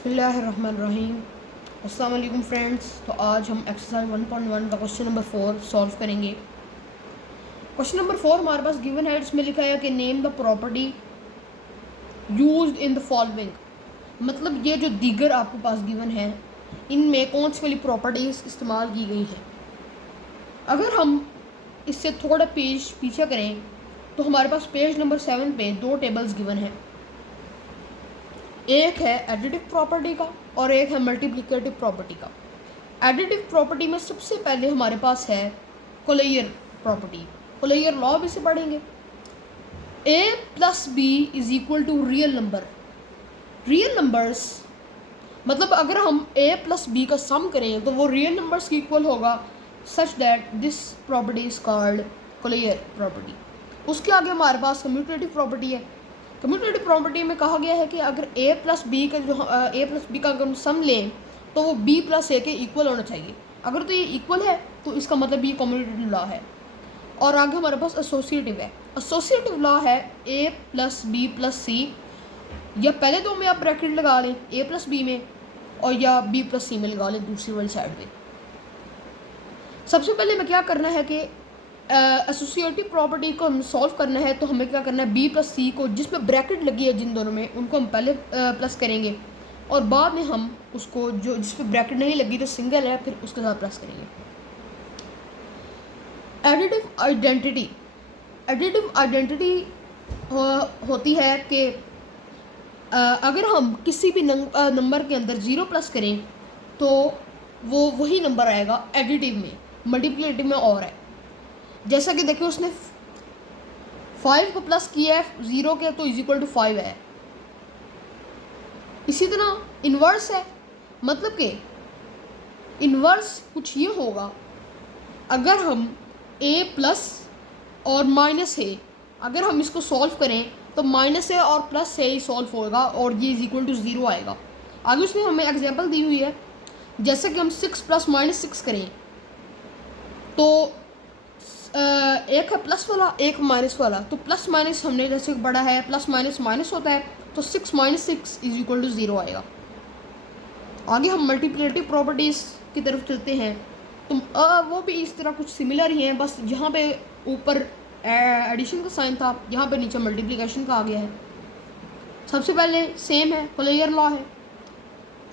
बिस्मिल्लाहिर्रहमानिर्रहीम। अस्सलाम वालेकुम फ्रेंड्स। तो आज हम एक्सरसाइज 1.1 का क्वेश्चन नंबर 4 सॉल्व करेंगे। क्वेश्चन नंबर 4 हमारे पास गिवन है, इसमें लिखा है कि name the property used in the following. मतलब ये जो दीगर आपके पास गिवन है, इनमें कौन सी वाली प्रॉपर्टीज इस्तेमाल की गई हैं। अगर हम इससे थोड़ा पेज पीछे करें तो हमारे पास पेज नंबर 7 पे दो टेबल्स गिवन हैं। एक है एडिटिव प्रॉपर्टी का और एक है मल्टीप्लिकेटिव प्रॉपर्टी का। एडिटिव प्रॉपर्टी में सबसे पहले हमारे पास है कोलेयर प्रॉपर्टी। कोलेयर लॉ भी से पढ़ेंगे। a plus B is equal to real number. Real numbers मतलब अगर हम a प्लस बी का सम करें तो वो रियल नंबर्स की इक्वल होगा, such that this property is called closure property. उसके आगे हमारे पास कम्यूटेटिव प्रॉपर्टी है। कम्यूटेटिव प्रॉपर्टी में कहा गया है कि अगर a प्लस बी का अगर हम सम लें तो वो b प्लस ए के इक्वल होना चाहिए। अगर तो ये इक्वल है तो इसका मतलब ये कम्यूटेटिव लॉ है। और आगे हमारे पास एसोसिएटिव है। एसोसिएटिव लॉ है a प्लस बी प्लस सी, या पहले दो में आप ब्रैकेट लगा लें a प्लस बी में, और या b प्लस सी में लगा लें दूसरी वाली साइड पे। सबसे पहले हमें क्या करना है कि एसोसिएटिव प्रॉपर्टी को हम सॉल्व करना है, तो हमें क्या करना है, बी प्लस सी को जिसमें ब्रैकेट लगी है जिन दोनों में, उनको हम पहले प्लस करेंगे और बाद में हम उसको जो जिसमें ब्रैकेट नहीं लगी तो सिंगल है फिर उसके साथ प्लस करेंगे। Additive identity. एडिटिव आइडेंटिटी होती है कि अगर हम किसी भी नंबर के अंदर 0 प्लस करें तो वो वही नंबर आएगा एडिटिव में, मल्टीप्लिकेटिव में और है। जैसा कि देखिए उसने 5 को प्लस किया है 0 के, तो इज इक्वल टू 5 है। इसी तरह इन्वर्स है, मतलब कि इन्वर्स कुछ ये होगा, अगर हम a प्लस और माइनस है, अगर हम इसको सॉल्व करें तो माइनस है और प्लस से ही सॉल्व होगा और ये इज इक्वल टू 0 आएगा। आगे उसमें हमें एग्जांपल दी हुई है, जैसे कि हम 6 प्लस माइनस 6 करें तो एक है प्लस वाला एक माइनस वाला, तो प्लस माइनस हमने जैसे बड़ा है प्लस माइनस माइनस होता है, तो 6 माइनस 6 इज इक्वल टू 0 आएगा। आगे हम मल्टीप्लिकेटिव प्रॉपर्टीज़ की तरफ चलते हैं, तो वो भी इस तरह कुछ सिमिलर ही हैं, बस जहाँ पे ऊपर एडिशन का साइन था यहाँ पे नीचे मल्टीप्लिकेशन का आ गया है। सबसे पहले सेम है, कोलेयर लॉ है,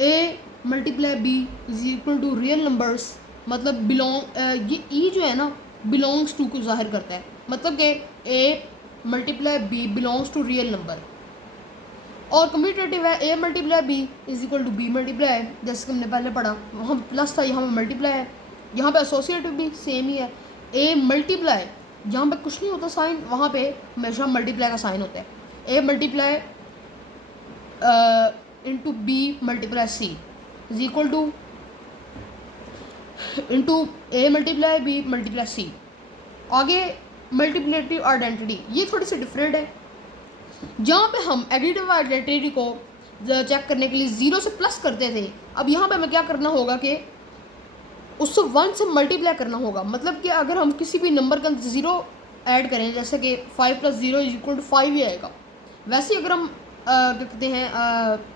a multiply b is equal to real numbers. मतलब बिलोंग ये ई जो है ना बिलोंग्स टू को जाहिर करता है, मतलब कि a multiply b belongs to real number. और कम्यूटेटिव है, a multiply b is equal to b multiply, जैसे कि हमने पहले पढ़ा वहाँ प्लस था यहाँ पे मल्टीप्लाई है। यहाँ पे एसोसिएटिव भी सेम ही है, a मल्टीप्लाई जहाँ पे कुछ नहीं होता साइन वहाँ पे हमेशा मल्टीप्लाई का साइन होता है। a multiply into b multiply c is equal two into a multiply b multiply c। आगे मल्टीप्लिकेटिव आइडेंटिटी, ये थोड़ी सी डिफरेंट है, जहाँ पे हम एडिटिव आइडेंटिटी को चेक करने के लिए 0 से प्लस करते थे, अब यहाँ पे हमें क्या करना होगा कि उसको 1 से मल्टीप्लाई करना होगा। मतलब कि अगर हम किसी भी नंबर का 0 ऐड करें, जैसे कि 5 प्लस 0 इज इक्वल टू 5 ही आएगा। वैसे ही अगर हम क्या कहते हैं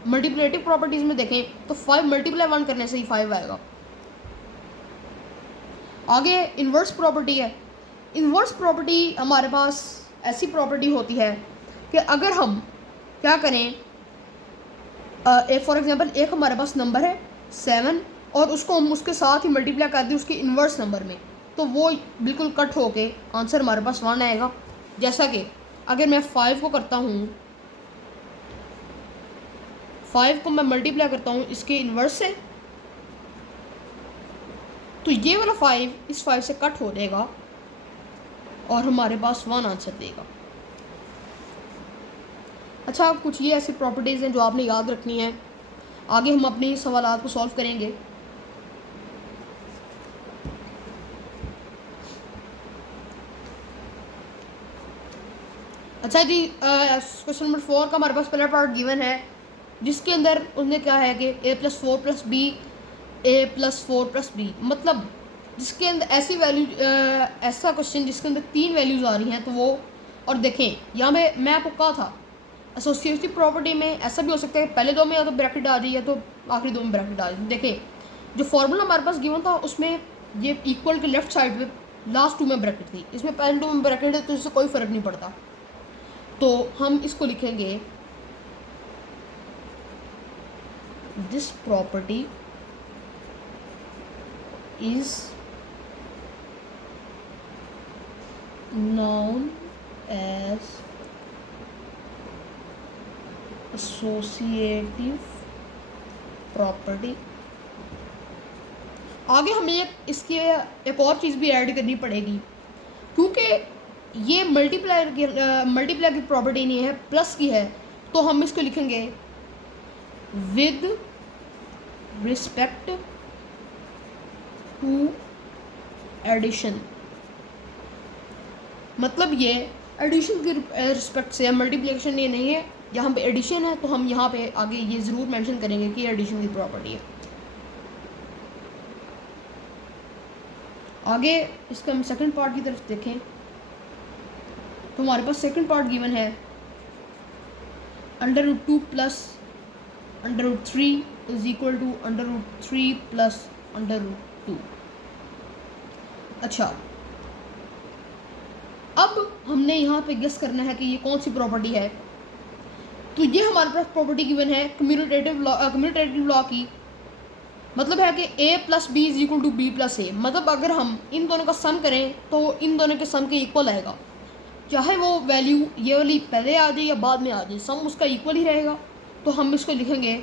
मल्टीप्लिकेटिव प्रॉपर्टीज़ में देखें तो 5 मल्टीप्लाई 1 करने से ही 5 आएगा। आगे इन्वर्स प्रॉपर्टी है। इन्वर्स प्रॉपर्टी हमारे पास ऐसी प्रॉपर्टी होती है कि अगर हम क्या करें, फॉर एग्जांपल एक हमारे पास नंबर है 7 और उसको हम उसके साथ ही मल्टीप्लाई कर दें उसके इन्वर्स नंबर में, तो वो बिल्कुल कट होके आंसर हमारे पास 1 आएगा। जैसा कि अगर मैं 5 को करता हूँ, 5 को मैं मल्टीप्लाई करता हूँ इसके इन्वर्स से, तो ये वाला 5 इस 5 से कट हो जाएगा और हमारे पास 1 आंसर देगा। अच्छा, कुछ ये ऐसी प्रॉपर्टीज़ हैं जो आपने याद रखनी है। आगे हम अपने सवालात को सॉल्व करेंगे। अच्छा जी, क्वेश्चन नंबर 4 का हमारे पास पहला पार्ट गिवन है, जिसके अंदर उसने क्या है कि a plus 4 plus B a plus 4 plus B, मतलब जिसके अंदर ऐसी वैल्यू ऐसा क्वेश्चन जिसके अंदर 3 वैल्यूज़ आ रही हैं, तो वो, और देखें यहाँ पे मैं आपको कहा था एसोसिएटिव प्रॉपर्टी में ऐसा भी हो सकता है पहले दो में या तो ब्रैकेट आ जाए या तो आखिरी दो में ब्रैकेट आ जाए। देखिए जो फॉर्मूला हमारे पास गिवन था उसमें ये इक्वल के लेफ्ट साइड पे लास्ट टू में ब्रैकेट थी, इसमें पहले टू में ब्रैकेट है तो इससे कोई फ़र्क नहीं पड़ता। तो हम इसको लिखेंगे this property is known as associative property। आगे हमें इसकी एक और चीज़ भी ऐड करनी पड़ेगी, क्योंकि ये मल्टीप्लायर की प्रॉपर्टी नहीं है, प्लस की है, तो हम इसको लिखेंगे विद रिस्पेक्ट टू एडिशन। मतलब ये एडिशन की रिस्पेक्ट से, मल्टीप्लिकेशन ये नहीं है, यहाँ पे एडिशन है, तो हम यहाँ पे आगे ये ज़रूर मेंशन करेंगे कि एडिशन की प्रॉपर्टी है। आगे इसका हम सेकंड पार्ट की तरफ देखें तो हमारे पास सेकंड पार्ट गिवन है √2 plus √3 is equal to √3 plus √2। अच्छा, अब हमने यहाँ पे गेस करना है कि ये कौन सी प्रॉपर्टी है। तो ये हमारे पास प्रॉपर्टी गिवन है कम्यूटेटिव लॉ की, मतलब है कि a plus B is equal to B plus A. मतलब अगर हम इन दोनों का सम करें तो इन दोनों के सम के इक्वल आएगा, चाहे वो वैल्यू ये वाली पहले आ जाए या बाद में आ जाए, सम उसका इक्वल ही रहेगा। तो हम इसको लिखेंगे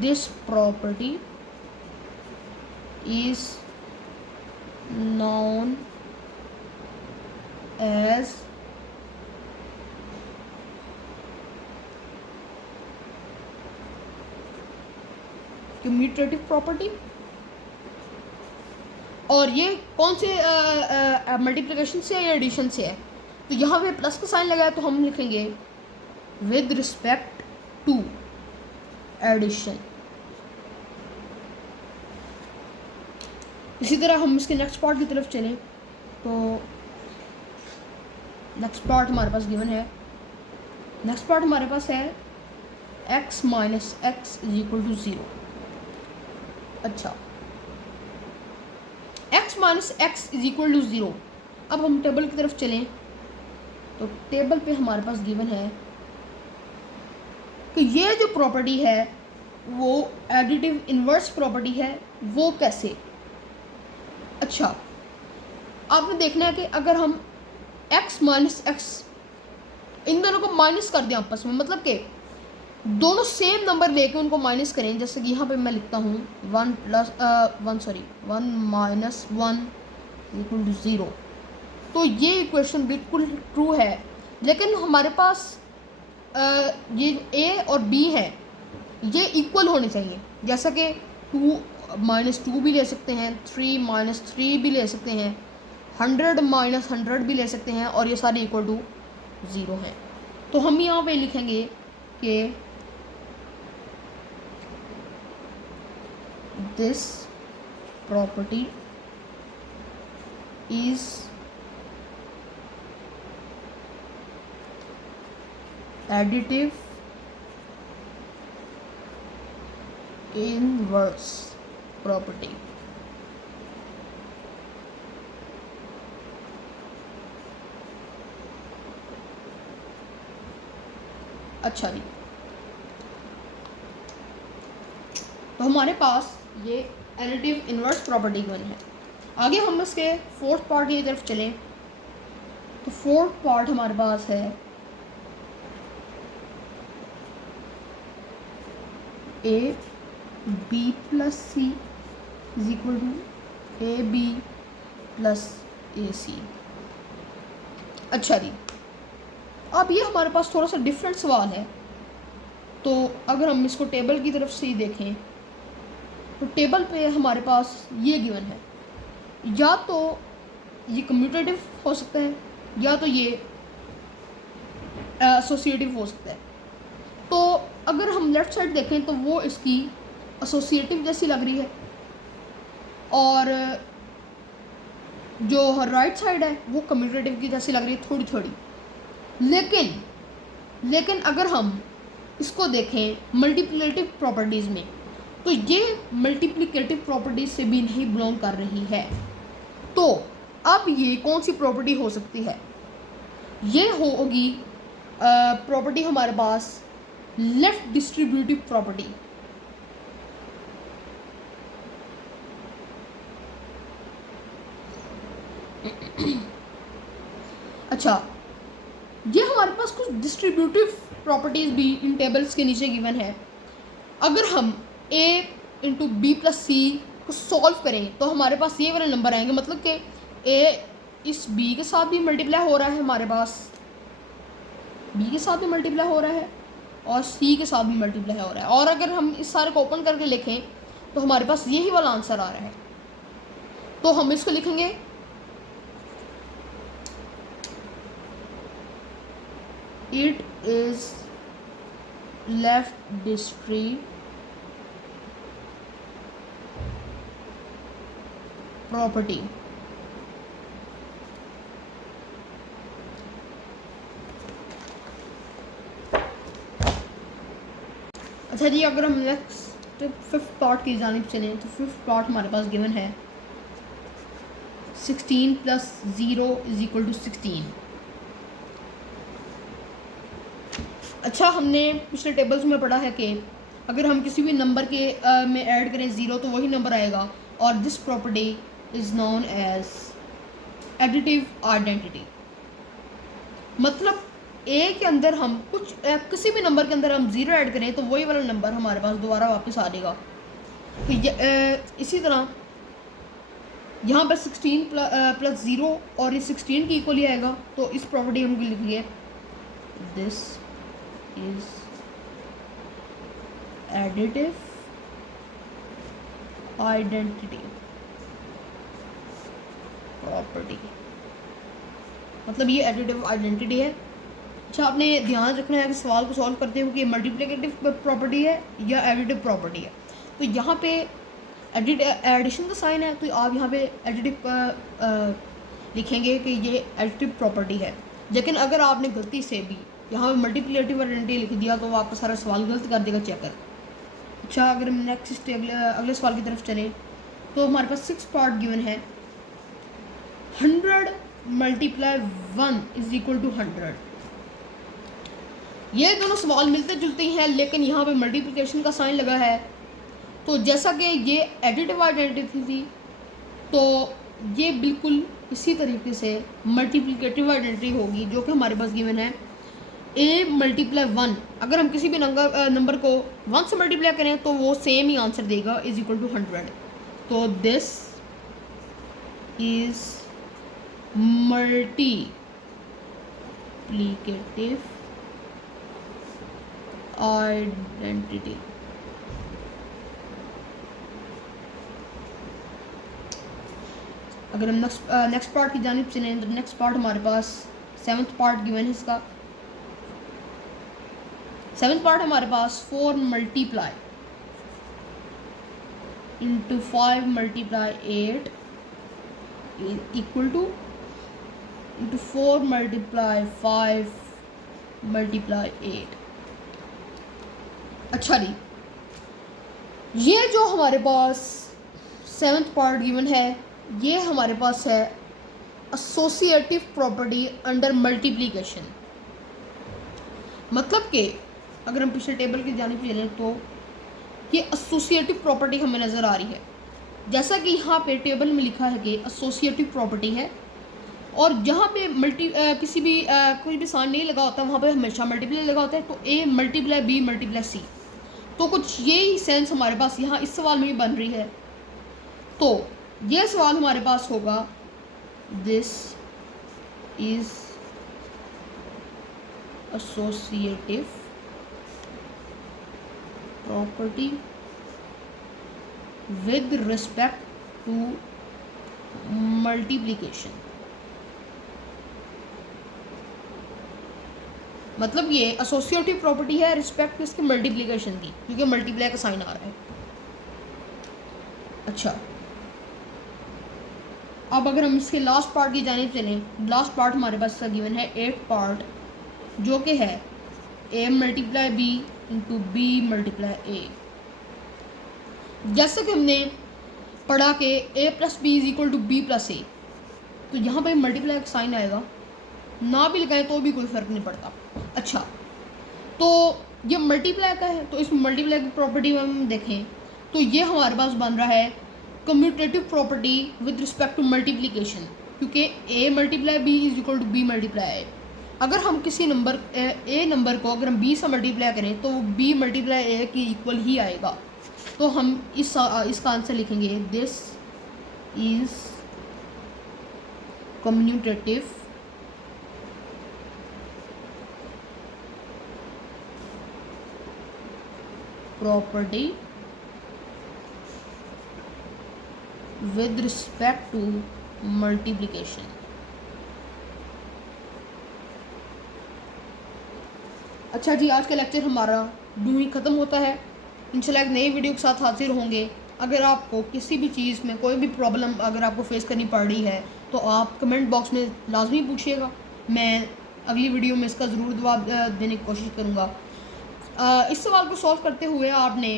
this property is known as commutative property. और ये कौन से मल्टीप्लिकेशन से या एडिशन से है, तो यहाँ पे प्लस का साइन लगाया तो हम लिखेंगे विद रिस्पेक्ट टू एडिशन। इसी तरह हम इसके नेक्स्ट पार्ट की तरफ चलें तो नेक्स्ट पार्ट हमारे पास गिवन है, नेक्स्ट पार्ट हमारे पास है x minus X is equal to 0। अच्छा, x minus X is equal to 0। अब हम टेबल की तरफ चलें तो टेबल पे हमारे पास गिवन है कि ये जो प्रॉपर्टी है वो एडिटिव इन्वर्स प्रॉपर्टी है। वो कैसे? अच्छा, आपने देखना है कि अगर हम x माइनस एक्स इन दोनों को माइनस कर दें आपस में, मतलब कि दोनों सेम नंबर लेके उनको माइनस करें, जैसे कि यहाँ पे मैं लिखता हूँ 1 माइनस 1 इक्वल टू 0, तो ये इक्वेशन बिल्कुल ट्रू है। लेकिन हमारे पास ये a और b है, ये इक्वल होने चाहिए। जैसा कि 2 माइनस 2 भी ले सकते हैं, 3 माइनस 3 भी ले सकते हैं, 100 माइनस 100 भी ले सकते हैं, और ये सारे इक्वल टू 0 हैं। तो हम यहाँ पे लिखेंगे कि this property is additive inverse property। अच्छा जी, तो हमारे पास ये एडिटिव इन्वर्स प्रॉपर्टी गिवन है। आगे हम इसके फोर्थ पार्ट की तरफ चलें तो फोर्थ पार्ट हमारे पास है a b plus C is equal to a b plus A C. अच्छा जी, अब ये हमारे पास थोड़ा सा डिफरेंट सवाल है। तो अगर हम इसको टेबल की तरफ से ही देखें तो टेबल पे हमारे पास ये गिवन है, या तो ये कम्यूटेटिव हो सकता है या तो ये एसोसिएटिव हो सकता है। तो अगर हम लेफ़्ट साइड देखें तो वो इसकी एसोसिएटिव जैसी लग रही है, और जो राइट साइड है वो कम्यूटेटिव की जैसी लग रही है थोड़ी थोड़ी। लेकिन लेकिन अगर हम इसको देखें मल्टीप्लिकेटिव प्रॉपर्टीज़ में, तो ये मल्टीप्लिकेटिव प्रॉपर्टीज से भी नहीं बिलोंग कर रही है। तो अब ये कौन सी प्रॉपर्टी हो सकती है? ये होगी प्रॉपर्टी हमारे पास लेफ्ट डिस्ट्रीब्यूटिव प्रॉपर्टी। अच्छा, ये हमारे पास कुछ डिस्ट्रीब्यूटिव प्रॉपर्टीज भी इन टेबल्स के नीचे गिवन है। अगर हम a इंटू बी प्लस सी को सॉल्व करें तो हमारे पास ये वाले नंबर आएंगे, मतलब कि a इस b के साथ भी मल्टीप्लाई हो रहा है, हमारे पास b के साथ भी मल्टीप्लाई हो रहा है और c के साथ भी मल्टीप्लाई हो रहा है। और अगर हम इस सारे को ओपन करके लिखें तो हमारे पास यही वाला आंसर आ रहा है। तो हम इसको लिखेंगे it is left distributive property. अच्छा जी, अगर हम नेक्स्ट फिफ्थ पार्ट की जानिब चलें तो फिफ्थ पार्ट हमारे पास गिवन है 16 प्लस 0 इज इक्वल टू 16। अच्छा, हमने पिछले टेबल्स में पढ़ा है कि अगर हम किसी भी नंबर के में ऐड करें 0 तो वही नंबर आएगा, और this property is known as additive identity. मतलब ए के अंदर हम कुछ किसी भी नंबर के अंदर हम 0 ऐड करें तो वही वाला नंबर हमारे पास दोबारा वापस आ जाएगा। तो इसी तरह यहाँ पर 16 प्लस 0 और ये 16 की इक्वली आएगा। तो इस प्रॉपर्टी हम लिखिए this is additive identity property, मतलब ये एडिटिव आइडेंटिटी है। अच्छा, आपने ध्यान रखना है कि सवाल को सॉल्व करते हुए कि मल्टीप्लिकेटिव प्रॉपर्टी है या एडिटिव प्रॉपर्टी है। तो यहाँ पे एडिशन का साइन है, तो आप यहाँ पे एडिटिव लिखेंगे कि ये एडिटिव प्रॉपर्टी है। लेकिन अगर आपने गलती से भी यहाँ पे मल्टीप्लिकेटिव आइडेंटिटी लिख दिया तो वो आपका सारा सवाल गलत कर देगा चेकर। अच्छा, अगर हम नेक्स्ट अगले सवाल की तरफ चलें तो हमारे पास 6 पार्ट गिवन है 100 मल्टीप्लाई 1 इज इक्वल टू 100। ये दोनों सवाल मिलते जुलते ही हैं, लेकिन यहाँ पे मल्टीप्लिकेशन का साइन लगा है। तो जैसा कि ये एडिटिव आइडेंटिटी थी, तो ये बिल्कुल इसी तरीके से मल्टीप्लिकेटिव आइडेंटिटी होगी जो कि हमारे पास गिवन है a मल्टीप्लाई 1। अगर हम किसी भी नंबर को 1 से मल्टीप्लाई करें तो वो सेम ही आंसर देगा, इज इक्वल टू 100। तो दिस इज मल्टीप्लिकेटिव आइडेंटिटी। अगर हम नेक्स्ट पार्ट की जानिब चलें तो नेक्स्ट पार्ट हमारे पास 7th पार्ट गिवन है। इसका 7th पार्ट हमारे पास 4 multiply into 5 multiply 8 equal two into 4 multiply 5 multiply 8। अच्छा जी, ये जो हमारे पास 7th पार्ट गिवन है ये हमारे पास है एसोसिएटिव प्रॉपर्टी अंडर मल्टीप्लिकेशन। मतलब कि अगर हम पिछले टेबल की जानिब चलें तो ये एसोसिएटिव प्रॉपर्टी हमें नज़र आ रही है। जैसा कि यहाँ पे टेबल में लिखा है कि एसोसिएटिव प्रॉपर्टी है, और जहाँ पे किसी भी कोई भी साइन नहीं लगा होता वहाँ पे हमेशा मल्टीप्लाई लगा होता है। तो a multiply b multiply c, तो कुछ यही सेंस हमारे पास यहाँ इस सवाल में भी बन रही है। तो यह सवाल हमारे पास होगा this is associative property with respect to multiplication. मतलब ये एसोसिएटिव प्रॉपर्टी है रिस्पेक्ट टू इसके मल्टीप्लिकेशन की, क्योंकि मल्टीप्लाई का साइन आ रहा है। अच्छा, अब अगर हम इसके लास्ट पार्ट की जानिब चलें, लास्ट पार्ट हमारे पास गिवन है 8 पार्ट, जो कि है A multiply B into B multiply A. जैसे कि हमने पढ़ा कि A plus B is equal to B plus A, तो यहाँ पे मल्टीप्लाई का साइन आएगा, ना भी लगाए तो भी कोई फ़र्क नहीं पड़ता। अच्छा, तो ये मल्टीप्लाई का है, तो इस मल्टीप्लाई की प्रॉपर्टी में हम देखें तो ये हमारे पास बन रहा है commutative property with respect to multiplication, क्योंकि A multiply B is equal to B multiply A. अगर हम किसी नंबर ए नंबर को अगर हम बी से मल्टीप्लाई करें तो बी मल्टीप्लाई ए की इक्वल ही आएगा। तो हम इसका आंसर लिखेंगे, this is commutative property with respect to multiplication. अच्छा जी, आज का लेक्चर हमारा यूं ही ख़त्म होता है। इंशाल्लाह एक नई वीडियो के साथ हाजिर होंगे। अगर आपको किसी भी चीज़ में कोई भी प्रॉब्लम अगर आपको फेस करनी पड़ रही है तो आप कमेंट बॉक्स में लाजमी पूछिएगा, मैं अगली वीडियो में इसका ज़रूर जवाब देने की कोशिश करूँगा। इस सवाल को सॉल्व करते हुए आपने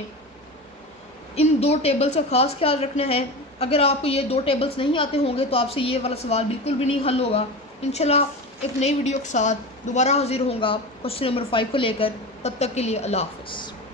इन दो टेबल्स का ख़ास ख्याल रखना है। अगर आपको ये दो टेबल्स नहीं आते होंगे तो आपसे ये वाला सवाल बिल्कुल भी नहीं हल होगा। इंशाल्लाह एक नई वीडियो के साथ दोबारा हाजिर होऊंगा क्वेश्चन नंबर 5 को लेकर। तब तक के लिए अल्लाह हाफ़िज़।